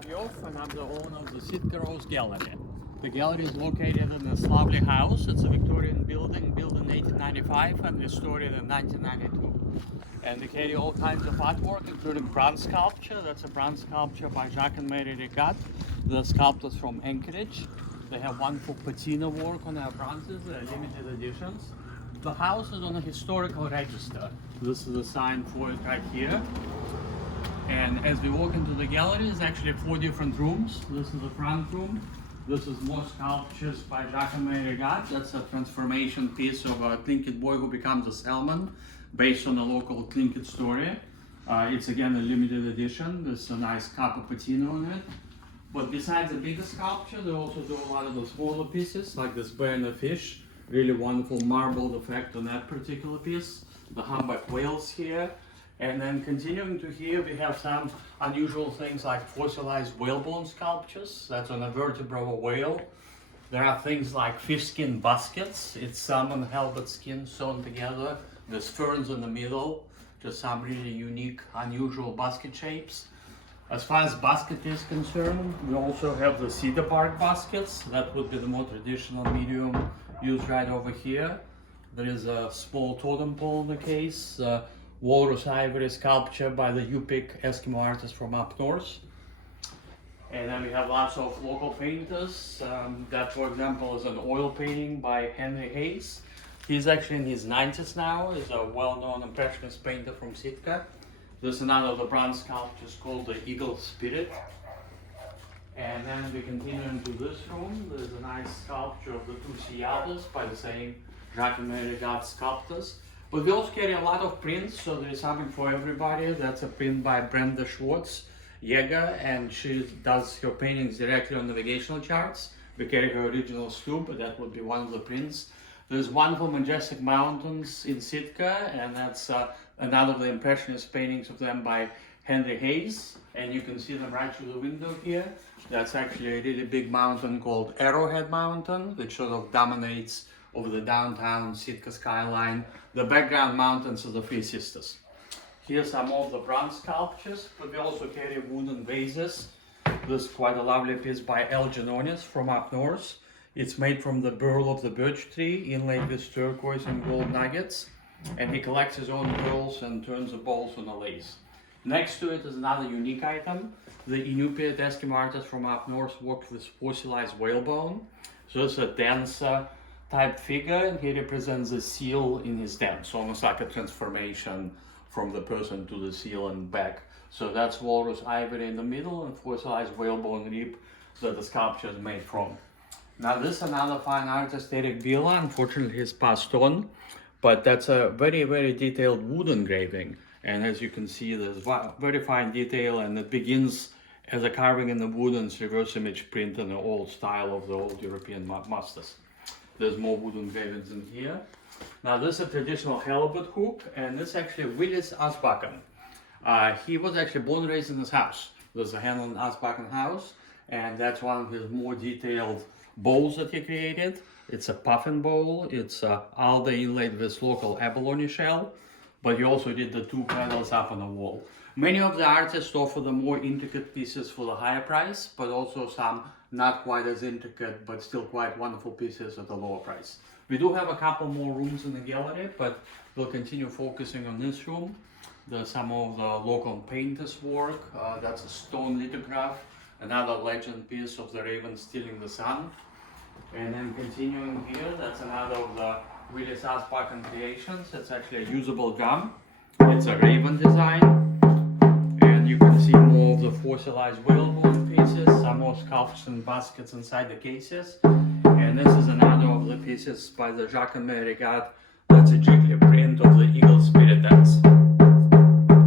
Solovyov, and I'm the owner of the Sitka Gallery. The gallery is located in this lovely house. It's a Victorian building built in 1895 and restored in 1992. And they carry all kinds of artwork, including bronze sculpture. That's a bronze sculpture by Jacques and Mary Regat, the sculptors from Anchorage. They have wonderful patina work on their bronzes, limited editions. The house is on a historical register. This is a sign for it right here. And as we walk into the gallery, there's actually 4 different rooms. This is the front room. This is more sculptures by Jacques and Mary Regat. That's a transformation piece of a Tlingit boy who becomes a salmon, based on a local Tlingit story. It's again a limited edition. There's a nice copper patina on it. But besides the bigger sculpture, they also do a lot of the smaller pieces, like this bear and the fish. Really wonderful marbled effect on that particular piece. The humpback whales here. And then continuing to here, we have some unusual things like fossilized whalebone sculptures. That's on a vertebra of a whale. There are things like fish skin baskets. It's salmon halibut skin sewn together. There's ferns in the middle. Just some really unique, unusual basket shapes. As far as basket is concerned, we also have the cedar bark baskets. That would be the more traditional medium used right over here. There is a small totem pole in the case. Walrus ivory sculpture by the Yupik Eskimo artist from up north. And then we have lots of local painters. That, for example, is an oil painting by Henry Hayes. He's actually in his 90s now. He's a well-known impressionist painter from Sitka. There's another of the bronze sculptures called the Eagle Spirit. And then we continue into this room. There's a nice sculpture of the 2 sea otters by the same Jacques and Mary Regat sculptors. But we also carry a lot of prints, so there is something for everybody. That's a print by Brenda Schwartz, Jäger, and she does her paintings directly on navigational charts. We carry her original sloop, but that would be one of the prints. There's wonderful majestic mountains in Sitka, and that's another of the impressionist paintings of them by Henry Hayes. And you can see them right through the window here. That's actually a really big mountain called Arrowhead Mountain, which sort of dominates over the downtown Sitka skyline. The background mountains of the Three Sisters. Here's some of the bronze sculptures, but we also carry wooden vases. This is quite a lovely piece by L. Genonis from up north. It's made from the burl of the birch tree, inlaid with turquoise and gold nuggets. And he collects his own pearls and turns the balls on a lace. Next to it is another unique item. The Inupiat Eskimo artist from up north worked with fossilized whalebone. So it's a dancer type figure, and he represents a seal in his dance, almost like a transformation from the person to the seal and back. So that's walrus ivory in the middle and fossilized whalebone rib that the sculpture is made from. Now this is another fine artist, Eric Villa. Unfortunately he's passed on, but that's a very, very detailed wood engraving. And as you can see, there's very fine detail, and it begins as a carving in the wood and it's reverse image print in the old style of the old European masters. There's more wood engravings in here. Now this is a traditional halibut hook, and this is actually Willis Asbakken. He was actually born and raised in this house. There's a Henlon Asbakken house, and that's one of his more detailed bowls that he created. It's a puffin bowl. It's alder inlaid with local abalone shell, but he also did the 2 pedals up on the wall. Many of the artists offer the more intricate pieces for the higher price, but also some not quite as intricate, but still quite wonderful pieces at a lower price. We do have a couple more rooms in the gallery, but we'll continue focusing on this room. There's some of the local painters' work. That's a stone lithograph, another legend piece of the raven stealing the sun. And then continuing here, that's another of the Willis Asbakken creations. It's actually a usable gun. It's a raven design. And you can see more of the fossilized whalebone pieces, some more sculptures and baskets inside the cases. And this is another of the pieces by the Jacques and Mary Regat. That's a jiggly print of the Eagle Spirit dance.